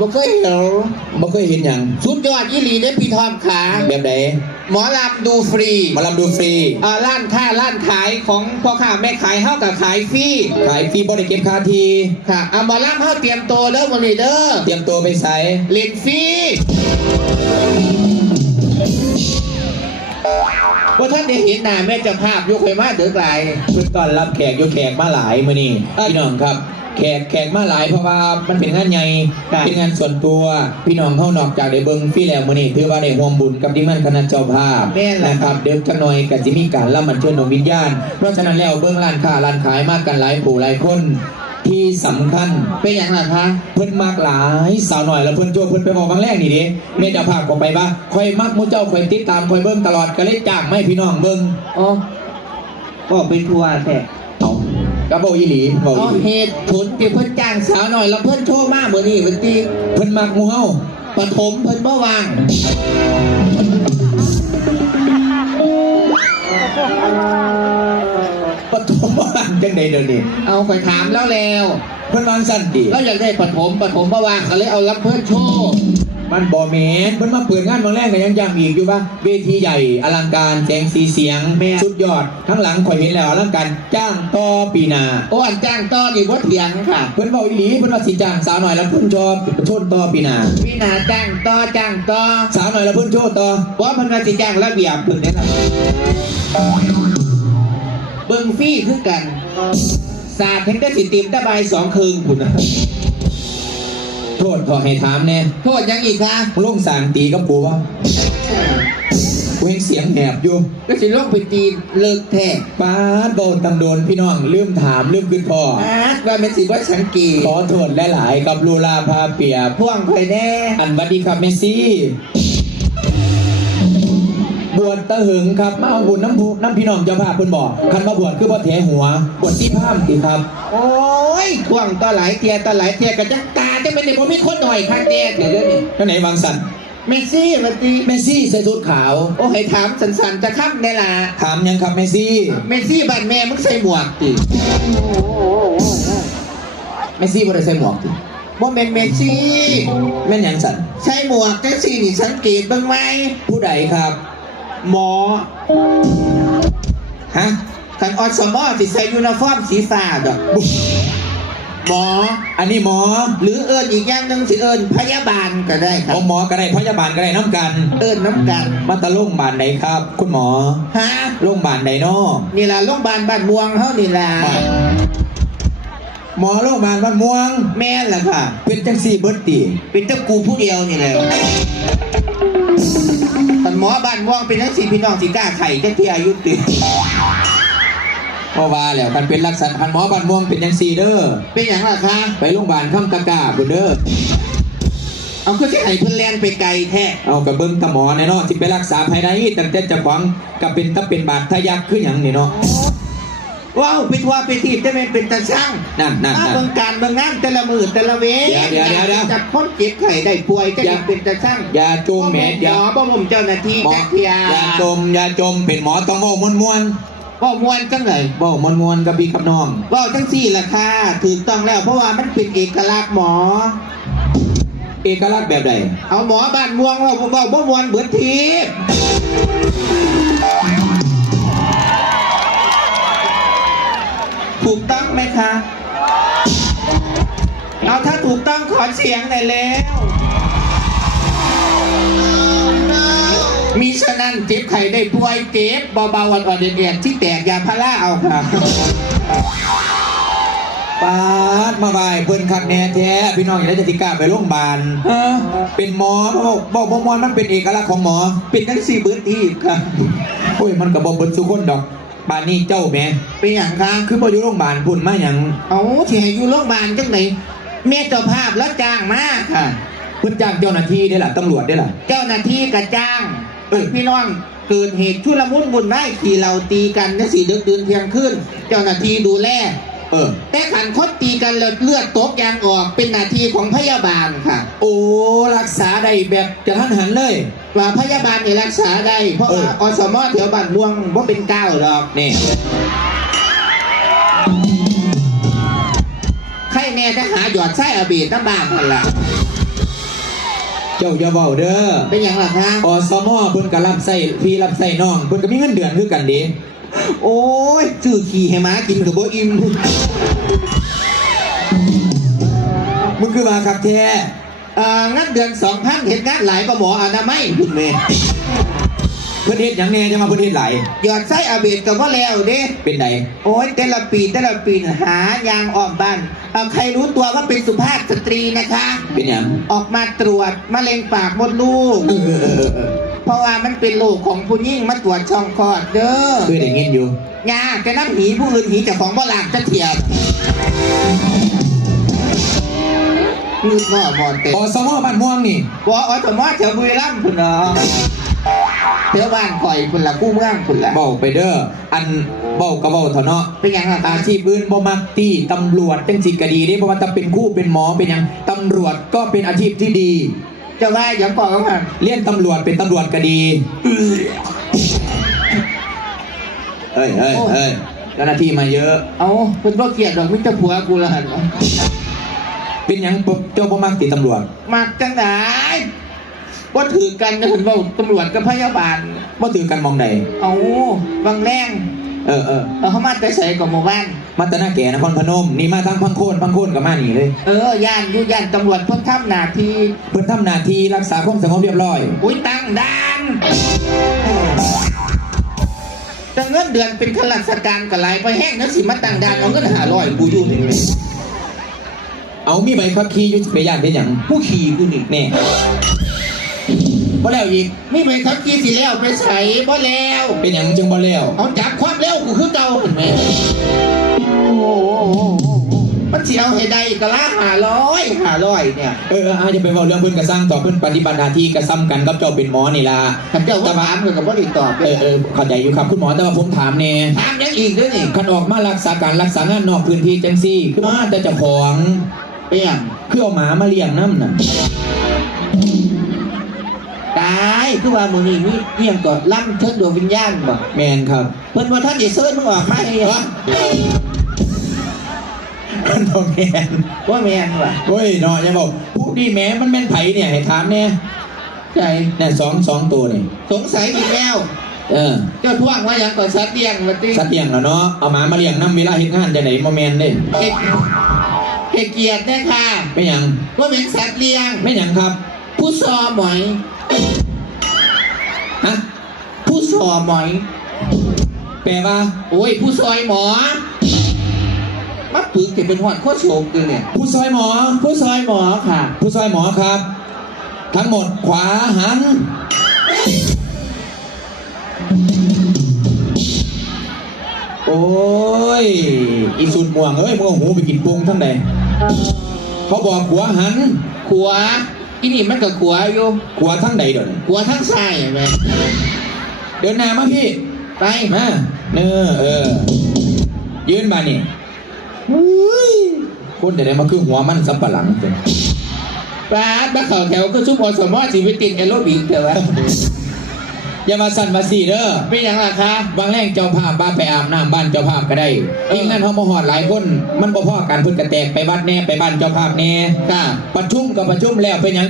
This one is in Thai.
บ่เคยเห็น บ่เคยเห็นอย่างสุดยอดยี่หลีได้พี่ทอมขา แบบไหนหมอลำดูฟรีมาลำดูฟรีร้านค้าร้านขายของพ่อค้าแม่ขายเฮากับขายฟรีขายฟรีบ่ได้เก็บค่าทีค่ะหมอลำเฮาเตรียมตัวเด้อมื้อนี้เด้อเตรียมตัวไปใส่เล่นฟรีว่าท่านได้เห็นหน้าแม่เจ้าภาพยุคเคยมาเดือดไหลเพิ่นต้อนรับแขกอยู่แขกมาหลายมื้อนี้พี่น้องครับแขกมาหลายเพราะว่ามันเป็นงานใหญ่เป็นงานส่วนตัวพี่น้องเข้านอกจากได้เบิ่งฟรีแล้วมื้อนี้ถือว่าได้ร่วมบุญกับทีมงานคณะเจ้าภาพนะครับเดี๋ยวจักหน่อยก็สิมีการรับอัญเชิญดวงวิญญาณเพราะฉะนั้นแล้วเบิ่งร้านค้าร้านขายมากันหลายผู้หลายคนที่สำคัญเป็นอย่างไรคะเพิ่นมากหลายสาวหน่อยแล้วเพิ่นโจเพิ่นไปบอกบางแรกนี่ดิแม่เจ้าภาพก็ไปว่าคอยมักมู่เจ้าคอยติดตามคอยเบิ่งตลอดก็เลยจ้างไม่พี่น้องเบิ่งอ๋อก็เป็นทัวร์แท้เอาก็บอกอีหลีบอกอีหลีเหตุผลที่เพิ่นจ้างสาวหน่อยแล้วเพิ่นโชว์มากมื้อนี้เพิ่นตีเพิ่นมักหมู่เฮาปฐมเพิ่นบ่วางปฐมว่างจังได๋เดี๋ยวนี้เอาข่อยถามแล้วเพิ่นวางสั่นติแล้วอยากได้ปฐมบ่วางก็เลยเอารับเพิ่นโชว์มันบ่แม่นเพิ่นมาเปิดงานบางแรกก็ยังย้ำอีกอยู่ว่าเวทีใหญ่อลังการแสงสีเสียงสุดยอดทั้งหลังข่อยเห็นแล้วอลังการจ้างต่อปีหน้าโอ้อันจ้างต่อนี่บ่เถียงค่ะเพิ่นเว้าอีหลีเพิ่นว่าสิจ้างสาวหน่อยแล้วเพิ่นชอบชนต่อปีหน้าจ้างต่อสาวหน่อยแล้วเพิ่นโชว์ต่อบ่เพิ่นว่าสิจ้างระเบียบเพิ่นนี่ล่ะเบิ่งฟรีคือกันศาสตร์เพิ่นได้สิติมตะบาย2คืนพุ่นน่ะโทษขอให้ถามแน่โทษยังอีกคะลงสางตีกับกูวะกูเห็นเสียงแหบอยู่ก็สิลงไปตีเลิกแท้ป้าโดนตังโดนพี่น้องลืมถามลืมขึ้นพ่อว่าเป็นสิว่าสังกีขอโทษหลายๆกับลูลาพาเปียพ่วงไปแน่อันบัดดีครับเมซี่บวชตะหึงครับมาเอาบุญน้ำพี่น้องเจ้าภาพเพิ่นบอกคันมาบวชคือบ่แถหัวบวชที่พามติครับโอ้ยพ่วงต่อหลายเทียกันจังตาจะเป็นเด็กบ่มีคนหน่อยค่ะแน่เดี๋ยวนี้ท่านไหนวางสันเมซี่มาตีเมซี่ใส่ชุดขาวโอ้ให้ถามสันจะค้ำได้ล่ะถามยังครับเมซี่บ้านแม่มึงใส่หมวกติเมซี่บ่ได้ใส่หมวกติบ่แม่นเมซี่แม่นยังสันใส่หมวกจังซี่นี่สังเกตบ้างไหมผู้ใดครับหมอฮะขันอสมอสิใส่ยูนิฟอร์มสีฟ้าดอกหมออันนี้หมอหรืออีกอย่างนึงสิพยาบาลก็ได้ครับหมอก็ได้พยาบาลก็ได้น้ำกันน้ำกันมาตะโรงพยาบาลไหนครับคุณหมอฮะโรงพยาบาลไหนเนาะนี่ล่ะโรงพยาบาลบ้านม่วงเฮานี่ล่ะหมอโรงพยาบาลบ้านม่วงแม่นล่ะค่ะเป็นจังซี่เบิดติเป็นเจ้ากูผู้เดียวนี่แหละหมอบ้านม่วงเป็นนักสีพี่น้องสีกล้าไข่จะเที่ยยุติเพราะว่าแล้วมันเป็นลักษณะพันหมอบ้านม่วงเป็นยังซีเด้อเป็นอย่างไรคะไปโรงพยาบาลข้ามกะกาบุเด้อเอาคือที่ไห้เพิ่นแลนไปไกลแท้เอากระเบิ้งตะหมอเนี่ยเนาะที่ไปรักษาภายในตั้งแต่จะขวางกับเป็นถ้าเป็นบาดทะยักขึ้นอย่างนี่เนาะว้าวไปทัวร์ไปทีบจะเป็นตาช่างนั่นเมืองการเมืองงานแต่ละมือแต่ละเวเดี๋ยวจับคนเจ็บไข้ได้ป่วยจะเป็นตาช่างอย่าจมแหมเดี๋ยวบ่มุมเจ้าหน้าที่จักเทียอย่าจมเป็นหมอต้องโง่ม้วนมวนจังเลยบ่ม้วนกับพี่กับน้องบ่จังสี่ล่ะค่ะถูกต้องแล้วเพราะว่ามันเป็นเอกลักษณ์หมอเอกลักษณ์แบบใดเอาหมอบ้านม่วงว่าบ่มวนเบิดทีถูกต้องไหมคะเอาถ้าถูกต้องขอเสียงหน่อยแล้วมีฉะนั้นเจ็บไข้ได้ป่วยเจ็บเบาๆอ่อนๆเด็ดๆที่แตกยาพาราเอาค่ะปาดมาบ่ายเพิ่นคักแน่แท้พี่น้องอย่าได้จะกล้าไปโรงพยาบาลเป็นหมอบอกมอนมันเป็นเอกลักษณ์ของหมอเป็นทั้ง4เบิร์ดทีค่ะโอ้ยมันก็บ่เบิดทุกคนดอกบ้านนี้เจ้าแม่เป็นอย่างคะคือบ่อยู่โรงพยาบาลพุ่นมาอย่างเอาที่ให้อยู่โรงพยาบาลจังไหนแม่เจ้าภาพแล้วจ้างมาค่ะเพิ่นจ้างเจ้าหน้าที่ได้ล่ะตำรวจได้ล่ะเจ้าหน้าที่ก็จ้างพี่น้องเกิดเหตุชุลมุนวุ่นวายขี่เราตีกันใน4 ดึกดื่นเที่ยงคืนเจ้าหน้าที่ดูแลแต่ขันคดตีกันเลือดตกยางออกเป็นหน้าที่ของพยาบาลค่ะโอ้รักษาได้แบบจะทันหันเลยว่าพยาบาลนี่รักษาได้เพราะอสมแถวบ้านม่วงว่าเป็นก้าวดอกนี่ใครแน่ถ้าหาหยอดไส้อบีดน้ำบางคนละ เจ้าอย่าเว้าเด้อ เป็นอย่างไรคะ อสมเพิ่นก็รับใส่พี่รับใส่น้องเพิ่นก็มีเงินเดือนคือกันเด้ โอ้ยจื้อขี่ให้หมากินกับโบอิ่ม มึงคือว่าครับแท้ งั้นเดือน2,000เห็นงานหลายก็หมออนามัยคุณเมย์ เพิ่นเฮ็ดหยังแน่จะมาเพิ่นเฮ็ดหลาย หยอดไส้อาเบดกับว่าแล้วเด้ เป็นได โอ้ยแต่ละปีหายางอ้อมบ้านใครรู้ตัวว่าเป็นสุภาพสตรีนะคะ เป็นหยัง ออกมาตรวจมะเร็งปากมดลูก เออ เพราะว่ามันเป็นโรคของผู้หญิงมาตรวจช่องคลอดเด้อ คือได้ยินอยู่ ยาจะนับหีผู้อื่นหีเจากของบ่หลากจะเทียบมืดหม้อบอดเต็ม อสมบ้านม่วงนี่ ว่าอ๋อแต่ว่าแถวบุรีรัมย์คุณเนาะแถวบ้านข่อยคุณละกู้เมืองคุณละ เว้าไปเด้ออันเว้าก็เว้าเถอะเนาะ เป็นยังไงคะ อาชีพอื่นบ่มักตีตำรวจจังสิก็ดีเด้เพราะว่าถ้าเป็นครูเป็นหมอเป็นหยังตำรวจก็เป็นอาชีพที่ดี จะว่าอย่างก่อนก็มัน เรียนตำรวจเป็นตำรวจก็ดีเฮ้ยเจ้าหน้าที่มาเยอะ เอาเป็นพ่อเกียรติดอกมิตรผัวกูละหัน เป็นหยังเจ้าบ่มักติตำรวจ มักจังไหนว่าถือกันนะถึงว่าตำรวจกับพยาบาล บ่ถือกันมองใด เอาบางแรง เออ เอาเขามาแต่ใส่กับหมู่บ้าน มาตนาแก่นครพนมนี่มาทางพังโคนก็มานี่เลย ย่านอยู่ย่านตำรวจเพิ่งทำหน้าที่ เพิ่นทำหน้าที่รักษาความสงบเรียบร้อย อุ้ยตั้งด่านแต่เงินเดือนเป็นข้าราชการก็หลายไปแห้งนักสิมาตั้งด่านเอาเงิน500กูอยู่นี่ เอามีใบขับขี่อยู่ไปย่านเป็นหยัง ผู้ขี่กูนี่ แน่บ่แล้วอีก ไม่ไปขับขี่สิแล้วไปใส่บ่แล้ว เป็นหยังจึงบ่แล้ว เอาจับความเร็วกูคือเก่าเห็นไหมมันเสียวให้ได้กะละ500เนี่ย อาจจะไปเว้าเรื่องเพิ่นก็สร้างต่อเพิ่นปฏิบัติหน้าที่ก็ซ้ำกันกับเจ้าเป็นหมอนี่ล่ะ ขันเจ้าว่าถามเลยกับว่าติดตอบ เข้าใจอยู่ครับคุณหมอแต่ว่าผมถามแน่ ถามยังอีกด้วยนี่ คันออกมารักษางานนอกพื้นที่จังซี่คือมาแต่เจ้าของ เปี้ยง คือเอาหมามาเลี้ยงนำน่ะ ตายคือว่ามือนี่มีเพียงก่อนล่ำเชิญดวงวิญญาณบ่ แม่นครับ เพิ่นว่าท่านจะเชิญมึงออกมาให้เหรอ มันต้องแม่น ว่าแม่นว่ะ โอ้ยเนาะอย่าบอกผู้ดีแหมมันแม่นไผเนี่ยให้ถามแน่ ใจ เนี่ยสองตัวนี่ สงสัยอีกแล้ว เจ้าท่วงว่าอย่างก่อนสัตว์เลี้ยงมาติ สัตว์เลี้ยงแล้วเนาะเอาหมามาเลี้ยงนำเวลาเฮ็ดงานจังได๋บ่แม่นเด้ เกียรติเนี่ยค่ะ เป็นหยัง ว่าเป็นสัตว์เลี้ยง แม่นหยังครับ ผู้ซอหมอย ฮะ ผู้ซอหมอย แปลว่า โอ้ยผู้ซอยหมอมาปึกจะเป็นหอดโคตรโศกเลยเนี่ย ผู้ซอยหมอ ผู้ซอยหมอค่ะ ผู้ซอยหมอครับ ทั้งหมดขวาหันโอ้ยอีสุดม่วงเอ้ยมึงเอาหูไปกินปรุงทั้งใดเขาบอกขวาหัน ขวาอีนี่มันกับขวาอยู่ ขวาทั้งใดเดี๋ยวนี้ ขวาทั้งซ้ายเห็นไหม เดินหน้ามาพี่ ไป มาเนื้อยืนมานี่คนจะได้มาคือหัวมันสับปะหลังเป็น ปาดมาเข่าแถวก็ซุปอสมอสีวิตินแอโรบิกเถอะวะ อย่ามาสั่นมาสีเด้อ เป็นอย่างไรคะ บางแรงเจ้าภาพบ้านไปอาบน้ำบ้านเจ้าภาพก็ได้อีกนั่นเขามาหอดหลายคนมันบ่พอกันเพิ่นกระแตกไปวัดแน่ไปบ้านเจ้าภาพแน่ ค่ะ ประชุมกับประชุมแล้วเป็นหยัง